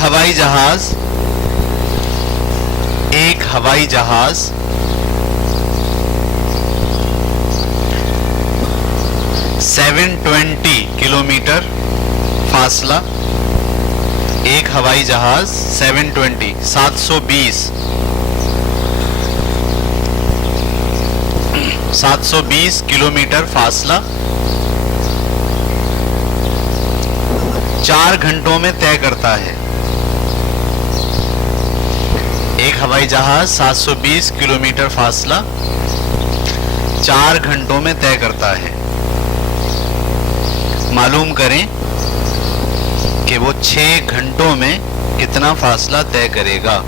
एक हवाई जहाज 720 किलोमीटर फासला, एक हवाई जहाज 720 किलोमीटर फासला 4 घंटों में तय करता है। एक हवाई जहाज 720 किलोमीटर फासला 4 घंटों में तय करता है। मालूम करें कि वो 6 घंटों में कितना फासला तय करेगा।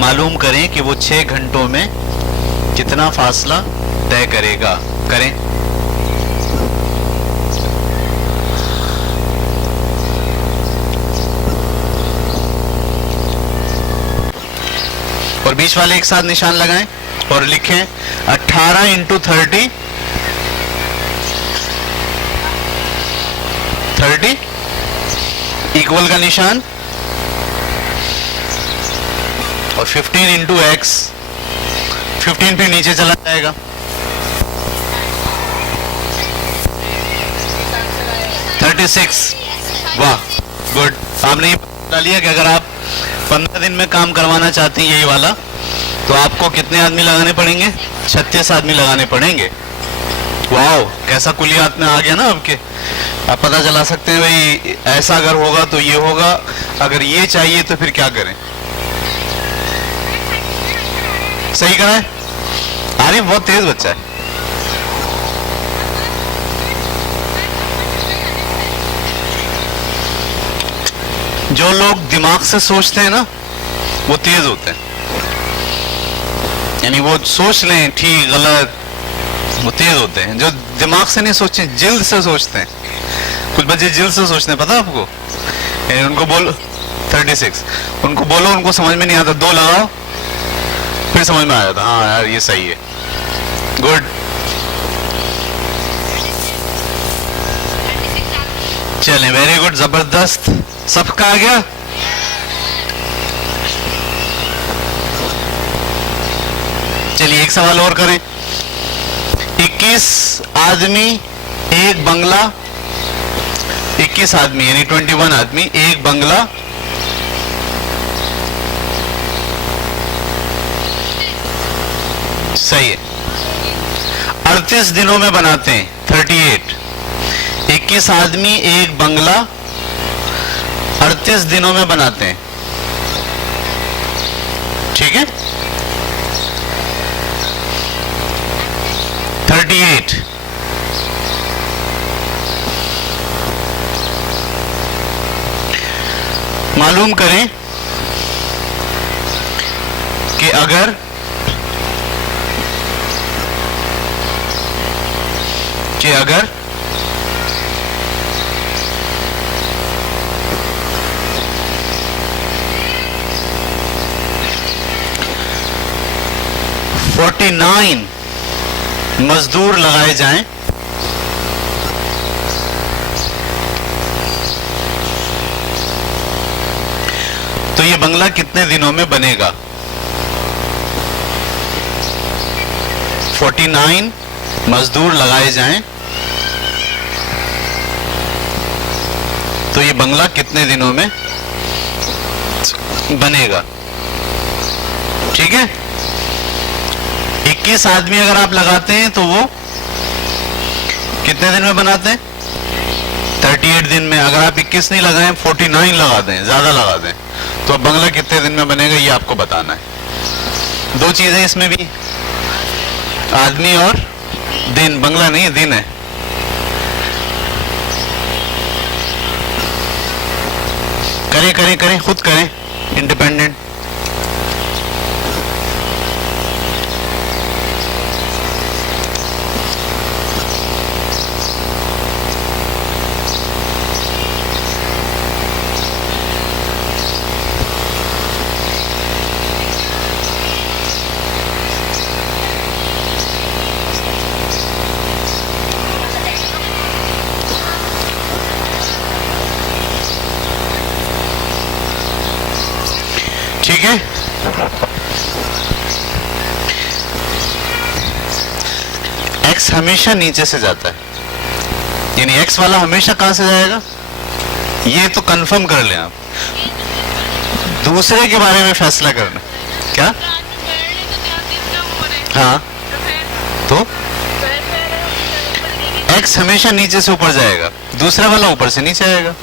मालूम करें कि वो 6 घंटों में कितना फासला तय करेगा। करें। और बीच वाले एक साथ निशान लगाएं और लिखें 18 इंटू 30 इक्वल का निशान, और 15 इंटू एक्स, 15 फिर नीचे चला जाएगा। 36। वाह, गुड। आपने ये बता लिया कि अगर आप 15 दिन में काम करवाना चाहती हैं यही वाला, तो आपको कितने आदमी लगाने पड़ेंगे? 36 आदमी लगाने पड़ेंगे। वाह, कैसा कुलियात में आ गया ना आपके। आप पता चला सकते हैं भाई ऐसा अगर होगा तो ये होगा, अगर ये चाहिए तो फिर क्या करें। सही कहा है? आरिफ बहुत तेज बच्चा है। जो लोग दिमाग से सोचते हैं ना वो तेज होते हैं, यानी वो सोच लें ठीक गलत, वो तेज होते हैं। जो दिमाग से नहीं सोचते, जिल्द से सोचते हैं। कुछ बच्चे जिल्द से सोचते हैं, पता है आपको? उनको बोलो 36, उनको बोलो, उनको समझ में नहीं आता, 2 लगाओ, फिर समझ में आ जाता, हाँ यार ये सही है। गुड। चलें, वेरी गुड, जबरदस्त। सबका आ गया? चलिए एक सवाल और करें। 21 आदमी एक बंगला, 21 आदमी यानी 21 आदमी एक बंगला सही है 38 दिनों में बनाते हैं। 38। 21 आदमी एक बंगला 38 दिनों में बनाते हैं, ठीक है? 38। मालूम करें कि अगर अगर 49 मजदूर लगाए जाएं तो ये बंगला कितने दिनों में बनेगा? 49 मजदूर लगाए जाएं तो ये बंगला कितने दिनों में बनेगा? ठीक है? 21 आदमी अगर आप लगाते हैं तो वो कितने दिन में बनाते हैं? 38 दिन में। अगर आप 21 नहीं लगाएं, 49 लगा दें, ज्यादा लगा दें, तो अब बंगला कितने दिन में बनेगा ये आपको बताना है। 2 चीजें इसमें भी, आदमी और दिन। बंगला नहीं है, दिन है। करें करें करें, खुद करें, इंडिपेंडेंट। x हमेशा नीचे से जाता है, यानी x वाला हमेशा कहां से जाएगा, ये तो कंफर्म कर लें आप, दूसरे के बारे में फैसला करना क्या। हाँ तो x हमेशा नीचे से ऊपर जाएगा, दूसरा वाला ऊपर से नीचे आएगा।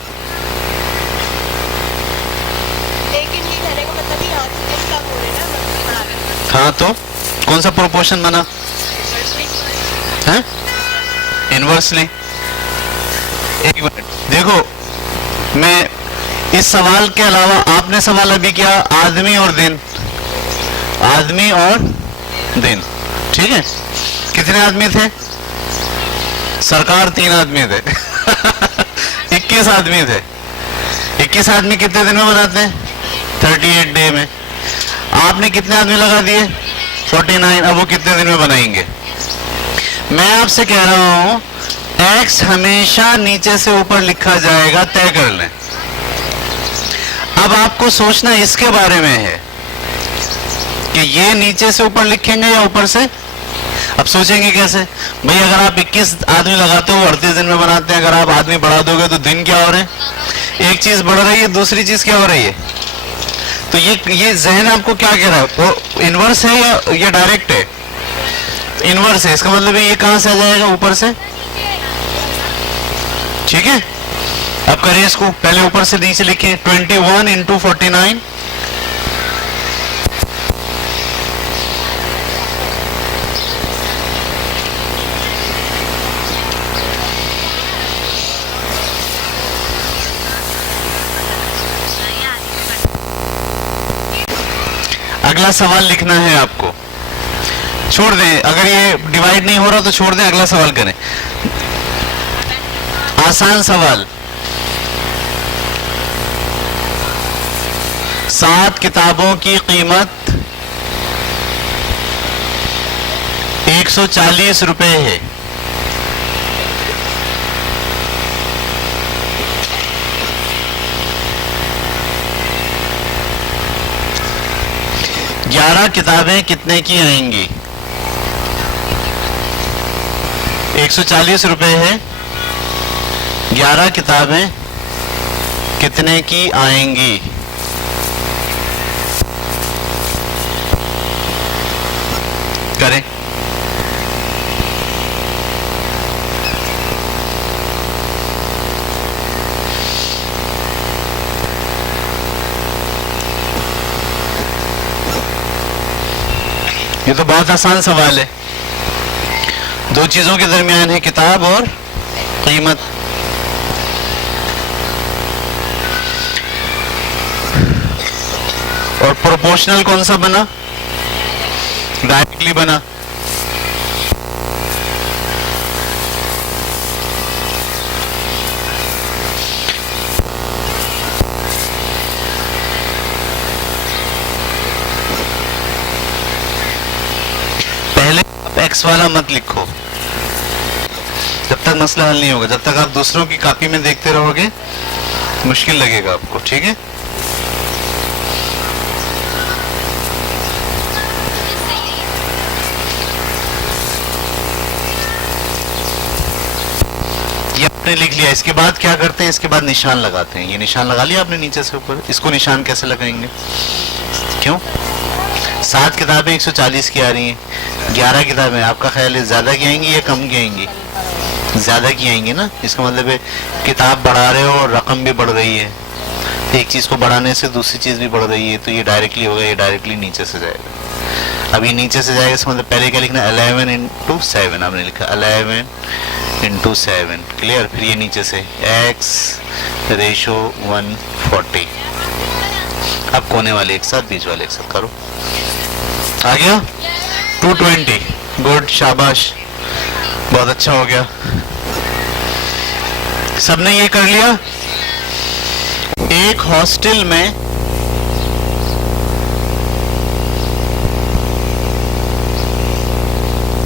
हाँ तो कौन सा प्रोपोर्शन बना है, इनवर्सली। एक मिनट देखो, मैं इस सवाल के अलावा आपने सवाल अभी किया आदमी और दिन, आदमी और दिन, ठीक है। कितने आदमी थे, सरकार 3 आदमी थे 21 आदमी थे। 21 आदमी कितने दिन में बनाते हैं, 38 डे में। आपने कितने आदमी लगा दिए, 49। अब वो कितने दिन में बनाएंगे। मैं आपसे कह रहा हूं x हमेशा नीचे से ऊपर लिखा जाएगा, तय कर लें। अब आपको सोचना इसके बारे में है कि ये नीचे से ऊपर लिखेंगे या ऊपर से। अब सोचेंगे कैसे भाई, अगर आप 21 आदमी लगाते हो 38 दिन में बनाते हैं, अगर आप आदमी बढ़ा दोगे तो दिन क्या हो रहे हैं, एक चीज बढ़ रही है दूसरी चीज क्या हो रही है। तो ये जहन आपको क्या कह रहा है, वो इनवर्स है या ये डायरेक्ट है, इनवर्स है। इसका मतलब है ये कहां से आ जाएगा, ऊपर से, ठीक है। अब करिए इसको, पहले ऊपर से नीचे लिखिए, 21 इंटू 49, अगला सवाल लिखना है आपको। छोड़ दें, अगर ये डिवाइड नहीं हो रहा तो छोड़ दें, अगला सवाल करें। आसान सवाल, 7 किताबों की कीमत 140 रुपए है। ग्यारह किताबें कितने की आएंगी, 140 रुपए है, 11 किताबें कितने की आएंगी। करें, ये तो बहुत आसान सवाल है। 2 चीजों के दरमियान है, किताब और कीमत। और प्रोपोर्शनल कौन सा बना, डायरेक्टली बना। एक्स वाला मत लिखो, जब तक मसला हल नहीं होगा। जब तक आप दूसरों की कॉपी में देखते रहोगे मुश्किल लगेगा आपको, ठीक है। ये आपने लिख लिया, इसके बाद क्या करते हैं, इसके बाद निशान लगाते हैं। ये निशान लगा लिया आपने नीचे से ऊपर, इसको निशान कैसे लगाएंगे, क्यों। 7 किताबें 140 की आ रही हैं, 11 किताबें आपका ख्याल है ज्यादा की आएंगी या कम की आएंगी, ज्यादा की आएंगी ना। इसका मतलब है किताब बढ़ा रहे हो और रकम भी बढ़ रही है, एक चीज को बढ़ाने से दूसरी चीज भी बढ़ रही है, तो ये डायरेक्टली होगा, ये डायरेक्टली नीचे से जाएगा। अब ये नीचे से जाएगा, इसका मतलब पहले क्या लिखना, 11 इंटू 7 आपने लिखा, 11 इंटू 7, क्लियर। फिर ये नीचे से x रेशो 140। अब कोने वाले एक साथ, बीच वाले एक साथ करो, आ गया 220। गुड, शाबाश, बहुत अच्छा हो गया। सबने ये कर लिया। एक हॉस्टल में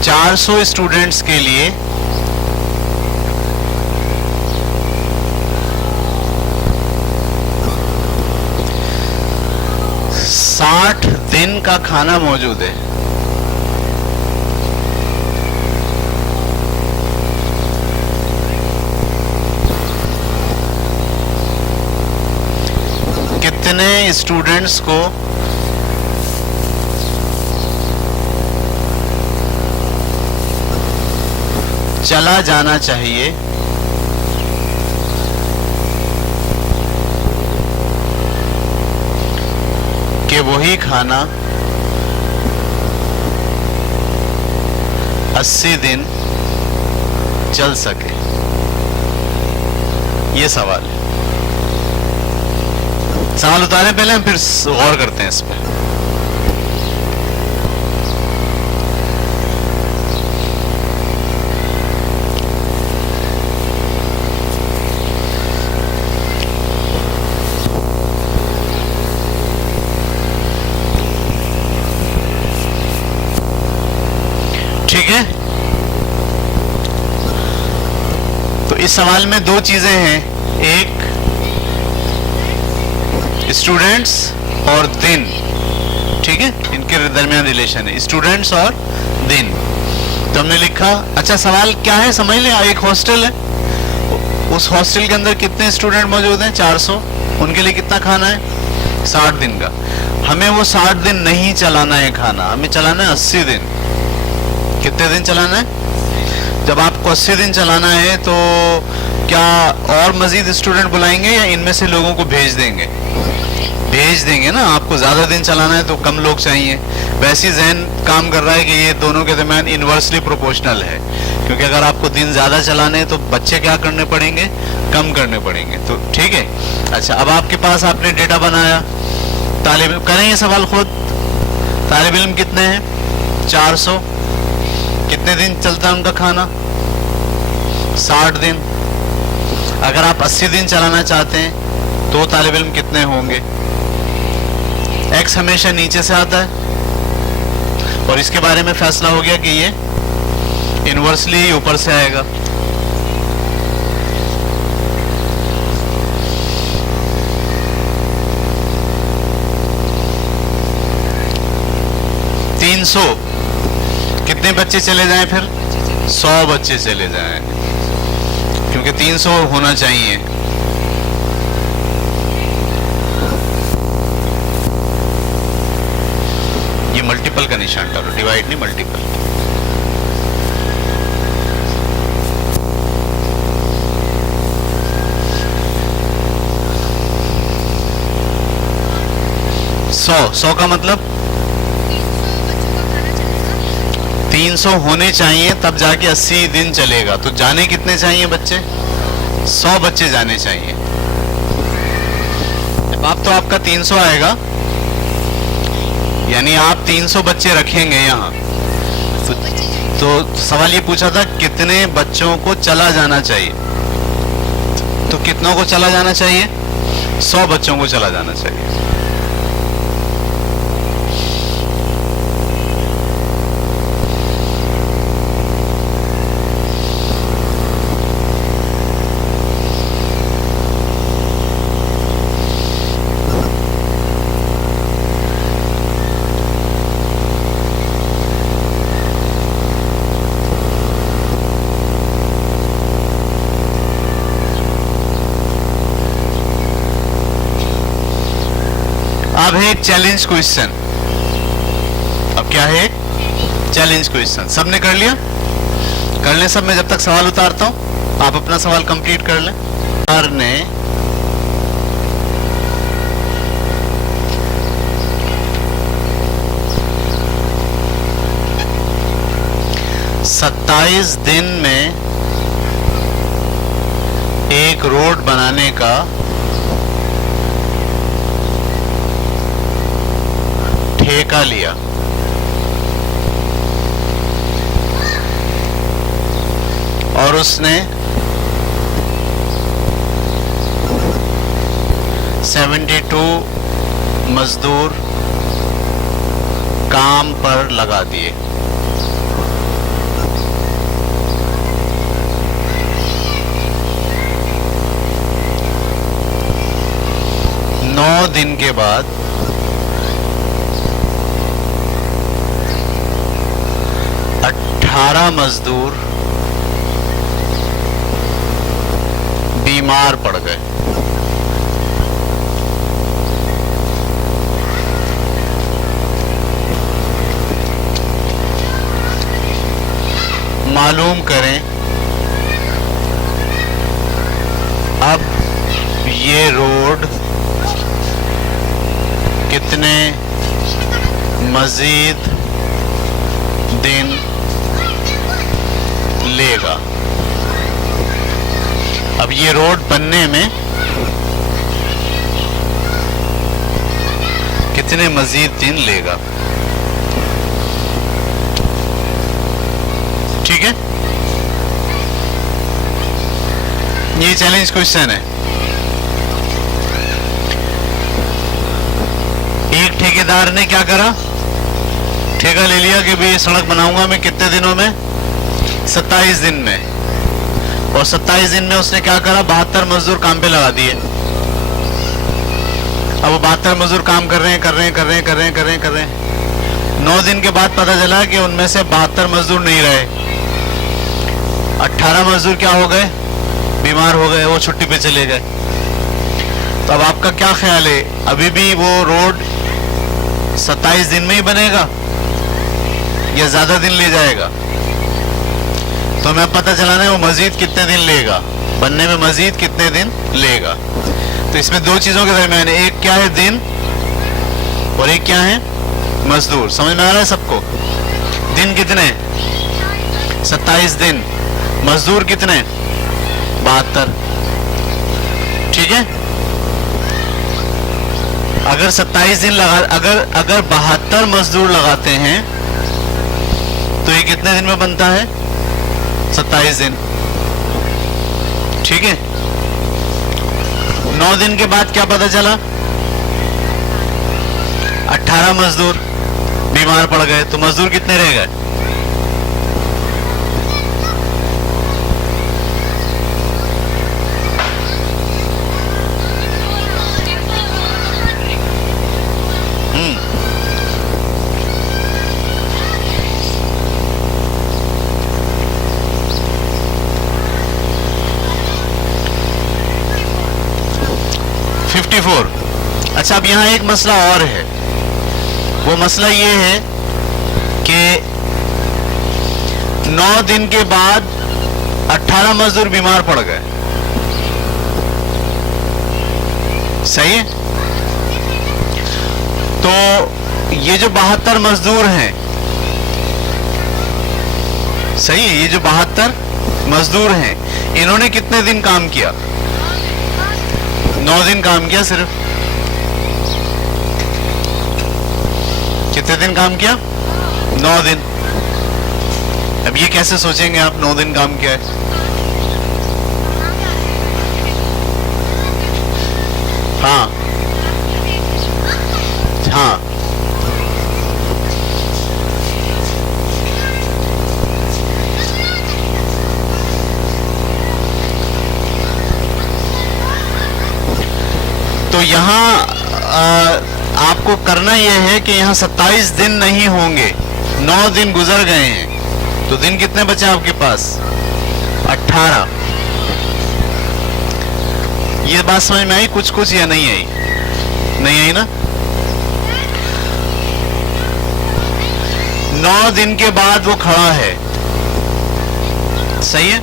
400 स्टूडेंट्स के लिए 60 दिन का खाना मौजूद है। स्टूडेंट्स को चला जाना चाहिए कि वही खाना 80 दिन चल सके? ये सवाल है। सवाल उतारें पहले, हम फिर गौर करते हैं इस पर। ठीक है, तो इस सवाल में दो चीजें हैं, एक स्टूडेंट्स और दिन। ठीक है, इनके दरमियान रिलेशन है, स्टूडेंट्स और दिन। तो हमने लिखा, अच्छा सवाल क्या है समझ लें। एक हॉस्टल है, उस हॉस्टल के अंदर कितने स्टूडेंट मौजूद हैं? 400। उनके लिए कितना खाना है? 60 दिन का। हमें वो 60 दिन नहीं चलाना है खाना, हमें चलाना है 80 दिन। कितने दिन चलाना है? जब आपको 80 दिन चलाना है तो क्या और मजीद स्टूडेंट बुलाएंगे या इनमें से लोगों को भेज देंगे? भेज देंगे ना, आपको ज्यादा दिन चलाना है तो कम लोग चाहिए। वैसे ही जहन काम कर रहा है कि ये दोनों के दरमियान इनवर्सली प्रोपोर्शनल है, क्योंकि अगर आपको दिन ज्यादा चलाने हैं तो बच्चे क्या करने पड़ेंगे? कम करने पड़ेंगे। तो ठीक है, अच्छा अब आपके पास आपने डेटा बनाया, तालिब करें ये सवाल खुद। तालिब इल्म कितने हैं? 400। कितने दिन चलता है उनका खाना? 60 दिन। अगर आप 80 दिन चलाना चाहते हैं तो तालिब इल्म कितने होंगे? एक्स हमेशा नीचे से आता है और इसके बारे में फैसला हो गया कि ये इनवर्सली ऊपर से आएगा। कितने बच्चे चले जाएं फिर? 100 बच्चे चले जाएं, क्योंकि 300 होना चाहिए। ये मल्टीपल का निशान डालो, डिवाइड नहीं, मल्टीपल। सौ का मतलब 300 होने चाहिए, तब जाके 80 दिन चलेगा। तो जाने कितने चाहिए बच्चे? 100 बच्चे जाने चाहिए। अब तो आपका 300 आएगा, यानी आप 300 बच्चे रखेंगे यहाँ। तो सवाल ये पूछा था कितने बच्चों को चला जाना चाहिए, तो कितनों को चला जाना चाहिए? 100 बच्चों को चला जाना चाहिए। अब है एक चैलेंज क्वेश्चन। अब क्या है? Challenge question. सबने कर लिया? कर ले सब। मैं जब तक सवाल उतारता हूं आप अपना सवाल कंप्लीट कर लें। सर ने 27 दिन में एक रोड बनाने का ठेका लिया। और उसने 72 मजदूर काम पर लगा दिए। नौ दिन के बाद 18 मजदूर बीमार पड़ गए। मालूम करें अब ये रोड कितने मजीद दिन लेगा। अब ये रोड बनने में कितने मजीद दिन लेगा। ठीक है, ये चैलेंज क्वेश्चन है। एक ठेकेदार ने क्या करा, ठेका ले लिया कि भाई ये सड़क बनाऊंगा मैं कितने दिनों में, 27 दिन में। और 27 दिन में उसने क्या करा, 72 मजदूर काम पे लगा दिए। अब वो 72 मजदूर काम कर रहे हैं। 9 दिन के बाद पता चला कि उनमें से 72 मजदूर नहीं रहे, 18 मजदूर क्या हो गए, बीमार हो गए, वो छुट्टी पे चले गए। तो अब आपका क्या ख्याल है, अभी भी वो रोड 27 दिन में ही बनेगा या ज्यादा दिन ले जाएगा? तो हमें पता चलाना है वो मजीद कितने दिन लेगा, बनने में मजीद कितने दिन लेगा। तो इसमें दो चीजों के दरमियान, एक क्या है दिन और एक क्या है मजदूर। समझ में आ रहा है सबको? दिन कितने, 27 दिन, मजदूर कितने, 72। ठीक है, अगर 27 दिन लगा, अगर 72 मजदूर लगाते हैं तो ये कितने दिन में बनता है, 27 दिन। ठीक है, 9 दिन के बाद क्या पता चला, 18 मजदूर बीमार पड़ गए, तो मजदूर कितने रह गए, अच्छा, अब यहां एक मसला और है। वो मसला ये है कि 9 दिन के बाद 18 मजदूर बीमार पड़ गए। सही है, तो ये जो 72 मजदूर हैं, सही है, ये जो 72 मजदूर हैं, इन्होंने कितने दिन काम किया, 9 दिन काम किया सिर्फ। कितने दिन काम किया, 9 दिन। अब ये कैसे सोचेंगे आप 9 दिन काम किया है? हाँ हाँ, तो यहाँ आपको करना यह है कि यहाँ 27 दिन नहीं होंगे, 9 दिन गुजर गए हैं, तो दिन कितने बचे आपके पास, 18। ये बात समझ में आई कुछ कुछ या नहीं आई? नहीं आई ना? 9 दिन के बाद वो खड़ा है, सही है,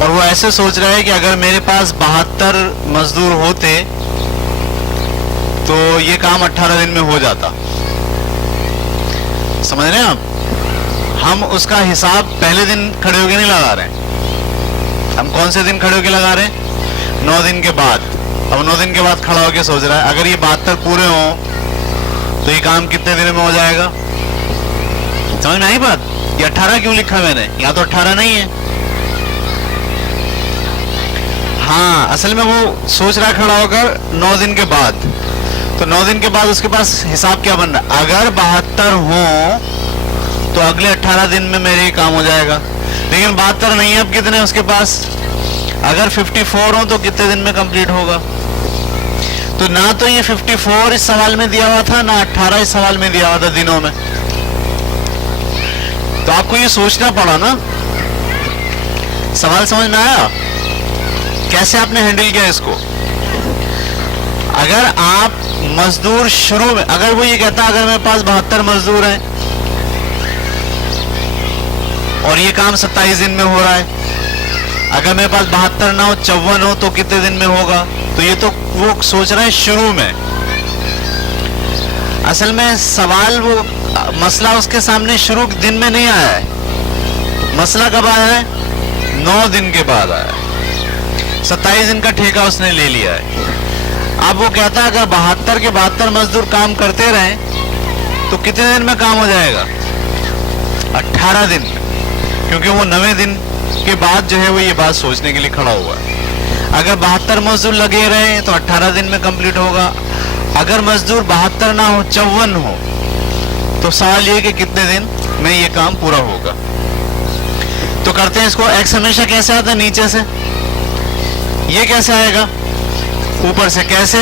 और वो ऐसे सोच रहा है कि अगर मेरे पास 72 मजदूर होते तो ये काम 18 दिन में हो जाता। समझ रहे हैं आप? हम उसका हिसाब पहले दिन खड़े होके नहीं लगा रहे हैं, हम कौन से दिन खड़े होके लगा रहे हैं, 9 दिन के बाद। अब 9 दिन के बाद खड़ा होके सोच रहा है अगर ये 72 पूरे हों तो ये काम कितने दिन में हो जाएगा। समझ में आई बात? ये 18 क्यों लिखा मैंने, यहाँ तो 18 नहीं है। हाँ, असल में वो सोच रहा खड़ा होकर 9 दिन के बाद, तो 9 दिन के बाद उसके पास हिसाब क्या बन रहा है, अगर 72 हो तो अगले 18 दिन में मेरे काम हो जाएगा। लेकिन 72 नहीं है, अब कितने उसके पास, अगर 54 हो तो कितने दिन में कंप्लीट होगा। तो ना तो ये 54 इस सवाल में दिया हुआ था, ना 18 इस सवाल में दिया हुआ था दिनों में। तो आपको ये सोचना पड़ा ना। सवाल समझ में आया? कैसे आपने हैंडल किया इसको? अगर आप मजदूर शुरू में, अगर वो ये कहता अगर मेरे पास 72 मजदूर हैं और ये काम 27 दिन में हो रहा है। अगर मेरे पास 72 ना हो 54 हो तो कितने दिन में होगा? तो ये तो वो सोच रहे हैं शुरू में। असल में सवाल वो मसला उसके सामने शुरू दिन में नहीं आया है। मसला कब आया है? 9 दिन के बाद आया है। 27 दिन का ठेका उसने ले लिया है। अब वो कहता है अगर 72 के 72 मजदूर काम करते रहे तो कितने दिन में काम हो जाएगा? 18 दिन में, क्योंकि वो 9वें दिन के बाद जो है वो ये बात सोचने के लिए खड़ा हुआ है। अगर 72 मजदूर लगे रहे तो 18 दिन में कंप्लीट होगा। अगर मजदूर 72 ना हो 54 हो तो सवाल ये कि कितने दिन में ये काम पूरा होगा। तो करते हैं इसको। एक्स हमेशा कैसे आता है? नीचे से। ये कैसे आएगा? ऊपर से। कैसे?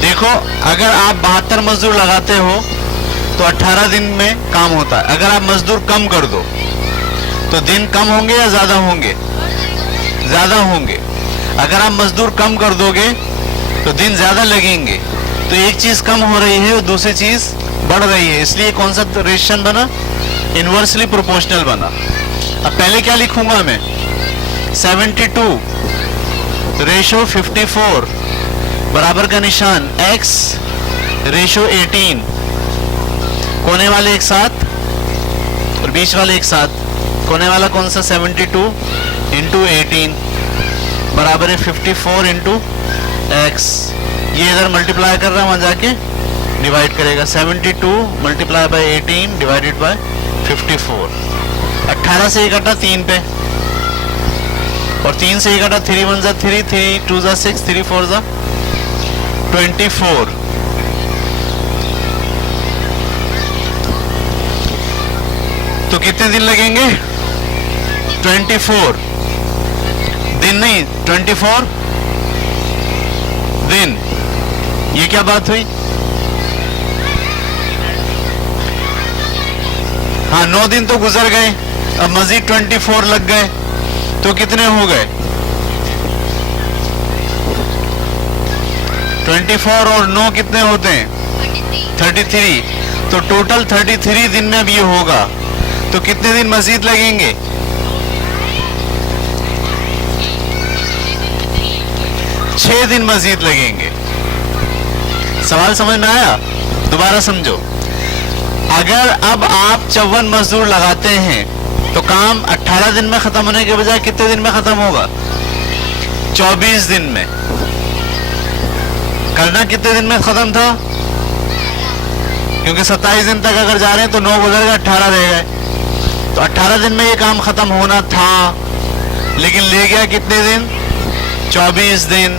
देखो, अगर आप 72 मजदूर लगाते हो तो 18 दिन में काम होता है। अगर आप मजदूर कम कर दो तो दिन कम होंगे या ज्यादा होंगे? ज्यादा होंगे। अगर आप मजदूर कम कर दोगे तो दिन ज्यादा लगेंगे। तो एक चीज कम हो रही है और दूसरी चीज बढ़ रही है, इसलिए कौन सा रेशियो बना? इनवर्सली प्रोपोर्शनल बना। अब पहले क्या लिखूंगा मैं? 72 रेशो 54 बराबर का निशान x रेशो 18, कोने वाले एक साथ और बीच वाले एक साथ। कोने वाला कौन सा? 72 इंटू 18 बराबर है 54 इंटू एक्स। ये इधर मल्टीप्लाई कर रहा है, वहां जाके डिवाइड करेगा। 72 मल्टीप्लाई बाय 18 डिवाइडेड बाय 54। 18 से इकट्ठा 3 पे और 3 से इकट्ठा 3 1 जा 3, 3 2 जा 6, 3 4 जा 24। तो कितने दिन लगेंगे? 24 दिन नहीं, 24 दिन। ये क्या बात हुई? हाँ, 9 दिन तो गुजर गए, अब मजीद 24 लग गए तो कितने हो गए? 24 और 9 कितने होते हैं? 33। तो टोटल 33 दिन में अब ये होगा। तो कितने दिन मजीद लगेंगे? 6 दिन मजीद लगेंगे। सवाल समझ में आया? दोबारा समझो। अगर अब आप 54 मजदूर लगाते हैं तो काम 18 दिन में खत्म होने के बजाय कितने दिन में खत्म होगा? 24 दिन में। करना कितने दिन में खत्म था? क्योंकि 27 दिन तक अगर जा रहे हैं तो 9 गुजर गए, 18 रह गए। तो 18 दिन में ये काम खत्म होना था, लेकिन ले गया कितने दिन? 24 दिन।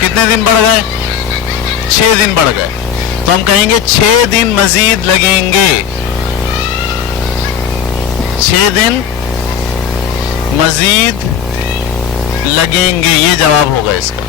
कितने दिन बढ़ गए? 6 दिन बढ़ गए। तो हम कहेंगे 6 दिन मजीद लगेंगे। 6 दिन मजीद लगेंगे, ये जवाब होगा इसका।